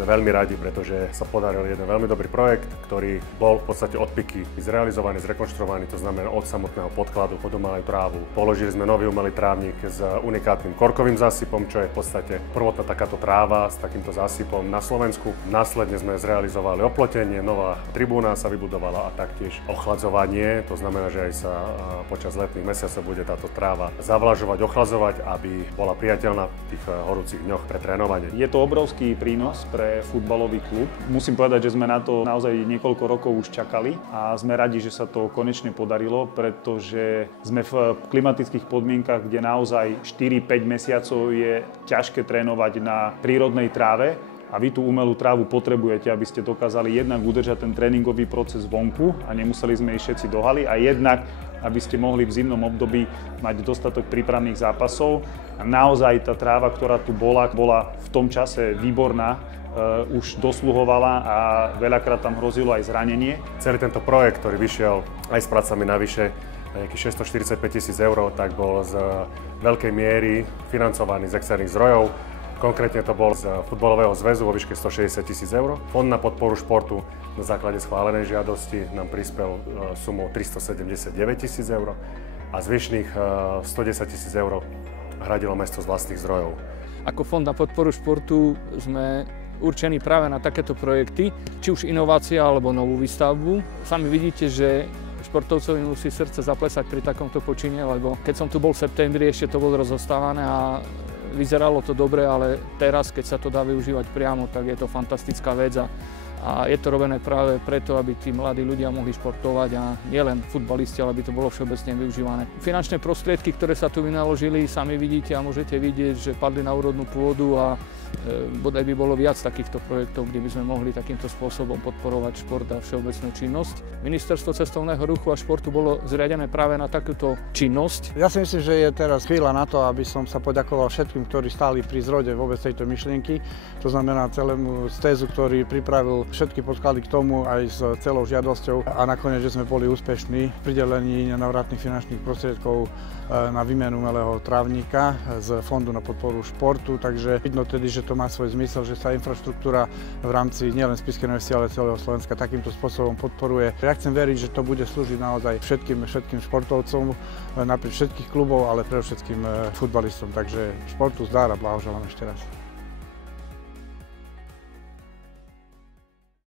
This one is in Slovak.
sme veľmi radi, pretože sa podaril jeden veľmi dobrý projekt, ktorý bol v podstate od piky zrealizovaný, zrekonštruovaný, to znamená od samotného podkladu po domalej trávu. Položili sme nový umelý trávnik s unikátnym korkovým zásypom, čo je v podstate prvotná takáto tráva s takýmto zásypom na Slovensku. Následne sme zrealizovali oplotenie, nová tribúna sa vybudovala a taktiež ochladzovanie, to znamená, že aj sa počas letných mesiacov bude táto tráva zavlažovať, ochladzovať, aby bola priateľná v tých horúcich dňoch pre trénovanie. Je to obrovský prínos pre futbalový klub. Musím povedať, že sme na to naozaj niekoľko rokov už čakali a sme radi, že sa to konečne podarilo, pretože sme v klimatických podmienkach, kde naozaj 4-5 mesiacov je ťažké trénovať na prírodnej tráve a vy tú umelú trávu potrebujete, aby ste dokázali jednak udržať ten tréningový proces vonku a nemuseli sme ísť všetci do haly a jednak aby ste mohli v zimnom období mať dostatok prípravných zápasov. A naozaj tá tráva, ktorá tu bola v tom čase výborná, už dosluhovala a veľakrát tam hrozilo aj zranenie. Celý tento projekt, ktorý vyšiel aj s pracami navyše, nejakých 645 000 eur, tak bol z veľkej miery financovaný z externých zdrojov. Konkrétne to bol z Futbalového zväzu vo výške 160 000 eur. Fond na podporu športu na základe schválenej žiadosti nám prispel sumou 379 000 eur a zvyšných 110 000 eur hradilo mesto z vlastných zdrojov. Ako Fond na podporu športu sme určení práve na takéto projekty, či už inovácia alebo novú výstavbu. Sami vidíte, že športovcovi musí srdce zaplesať pri takomto počine, lebo keď som tu bol v septembri, ešte to bolo rozostávané a vyzeralo to dobre, ale teraz, keď sa to dá využívať priamo, tak je to fantastická vec a je to robené práve preto, aby tí mladí ľudia mohli športovať a nielen futbalisti, ale aby to bolo všeobecne využívané. Finančné prostriedky, ktoré sa tu vynaložili, sami vidíte a môžete vidieť, že padli na úrodnú pôdu a bodaj by bolo viac takýchto projektov, kde by sme mohli takýmto spôsobom podporovať šport a všeobecnú činnosť. Ministerstvo cestovného ruchu a športu bolo zriadené práve na takúto činnosť. Ja si myslím, že je teraz chvíľa na to, aby som sa poďakoval všetkým, ktorí stáli pri zrode vôbec tejto myšlienky. To znamená celému stézu, ktorý pripravil všetky podklady k tomu aj s celou žiadosťou a nakoniec, že sme boli úspešní v pridelení nenávratných finančných prostriedkov na výmenu umelého trávnika z Fondu na podporu športu, takže vidno tedy, že to má svoj zmysel, že sa infraštruktúra v rámci nielen Spišskej Novej Vsi, ale celého Slovenska takýmto spôsobom podporuje. Ja chcem veriť, že to bude slúžiť naozaj všetkým športovcom naprieč všetkých klubov, ale predovšetkým futbalistom. Takže športu zdar a blahoželám ešte raz.